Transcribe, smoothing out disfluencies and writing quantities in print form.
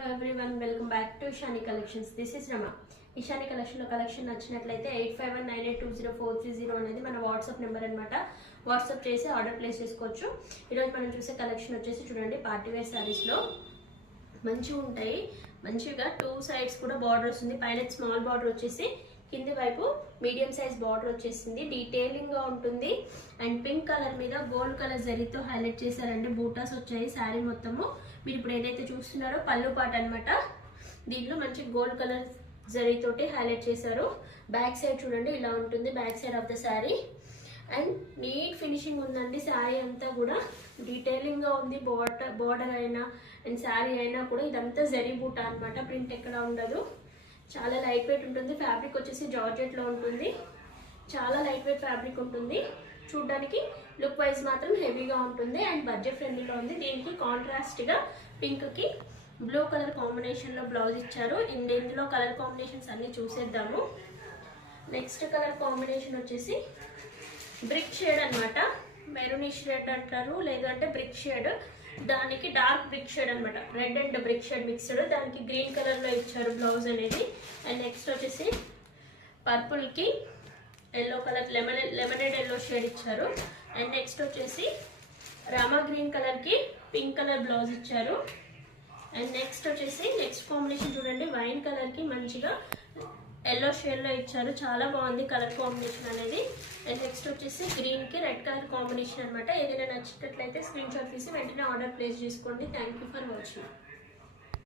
Hello everyone, welcome back to Ishani Collections. This is Rama. Ishani Collection collection నచ్చినట్లయితే 8519820430 అనేది మన WhatsApp number అన్నమాట. WhatsApp చేసి order place చేసుకోవచ్చు. ఈరోజు మనం చూసే కలెక్షన్ వచ్చేసి చూడండి, పార్టీ వేర్ సారీస్ లో మంచిగా ఉంటాయి. మంచిగా టూ సైడ్స్ కూడా బార్డర్ వస్తుంది. పైన స్మాల్ బార్డర్ వచ్చేసి కింది వైపు మీడియం సైజ్ బార్డర్ వచ్చేసింది. డీటెయిలింగ్ గా ఉంటుంది. అండ్ పింక్ కలర్ మీద గోల్డ్ కలర్ జరీతో హైలైట్ చేశారండి. బూటాస్ వచ్చాయి శారీ మొత్తము. మీరు ఇప్పుడు ఏదైతే చూస్తున్నారో పళ్ళు పాట అన్నమాట. దీంట్లో మంచి గోల్డ్ కలర్ జరీతోటి హైలైట్ చేశారు. బ్యాక్ సైడ్ చూడండి ఇలా ఉంటుంది, back side of the sari. And neat finishing ఉందండి. శారీ అంతా కూడా డీటెయిలింగ్ గా ఉంది. బోర్డర్ అయినా అండ్ శారీ అయినా కూడా ఇదంతా జరీ బూటా అన్నమాట. ప్రింట్ ఎక్కడ ఉండదు. చాలా లైట్ వెయిట్ ఉంటుంది. ఫ్యాబ్రిక్ వచ్చేసి జార్జెట్ లో ఉంటుంది. చాలా లైట్ వెయిట్ ఫ్యాబ్రిక్ ఉంటుంది. చూడడానికి లుక్ వైజ్ మాత్రం హెవీగా ఉంటుంది అండ్ బడ్జెట్ ఫ్రెండ్లీలో ఉంది. దీనికి కాంట్రాస్ట్ గా పింక్ కి బ్లూ కలర్ కాంబినేషన్ లో బ్లౌజ్ ఇచ్చారు. ఇందులో కలర్ కాంబినేషన్స్ అన్ని చూసేద్దాము. నెక్స్ట్ కలర్ కాంబినేషన్ వచ్చేసి బ్రిక్ షేడ్ అన్నమాట. మెరూనిష్ రెడ్ అంటారు, లేదంటే బ్రిక్ షేడ్. దానికి డార్క్ బ్రిక్ షేడ్ అనమాట. Red and brick shade mixed. దానికి గ్రీన్ కలర్ లో ఇచ్చారు బ్లౌజ్ అనేది. అండ్ నెక్స్ట్ వచ్చేసి పర్పుల్ కి ఎల్లో కలర్ లెమనెడ్ ఎల్లో షేడ్ ఇచ్చారు. అండ్ నెక్స్ట్ వచ్చేసి రామా గ్రీన్ కలర్ కి పింక్ కలర్ బ్లౌజ్ ఇచ్చారు. అండ్ నెక్స్ట్ వచ్చేసి నెక్స్ట్ కాంబినేషన్ చూడండి, వైన్ కలర్ కి మంచిగా ఎల్లో షేడ్ లో ఇచ్చారు. చాలా బాగుంది కలర్ కాంబినేషన్ అనేది. అండ్ నెక్స్ట్ వచ్చేసి గ్రీన్ కి రెడ్ కలర్ కాంబినేషన్ అనమాట. ఏదైనా నచ్చినట్లయితే స్క్రీన్ షాట్ తీసి వెంటనే ఆర్డర్ ప్లేస్ చేసుకోండి. Thank you for watching.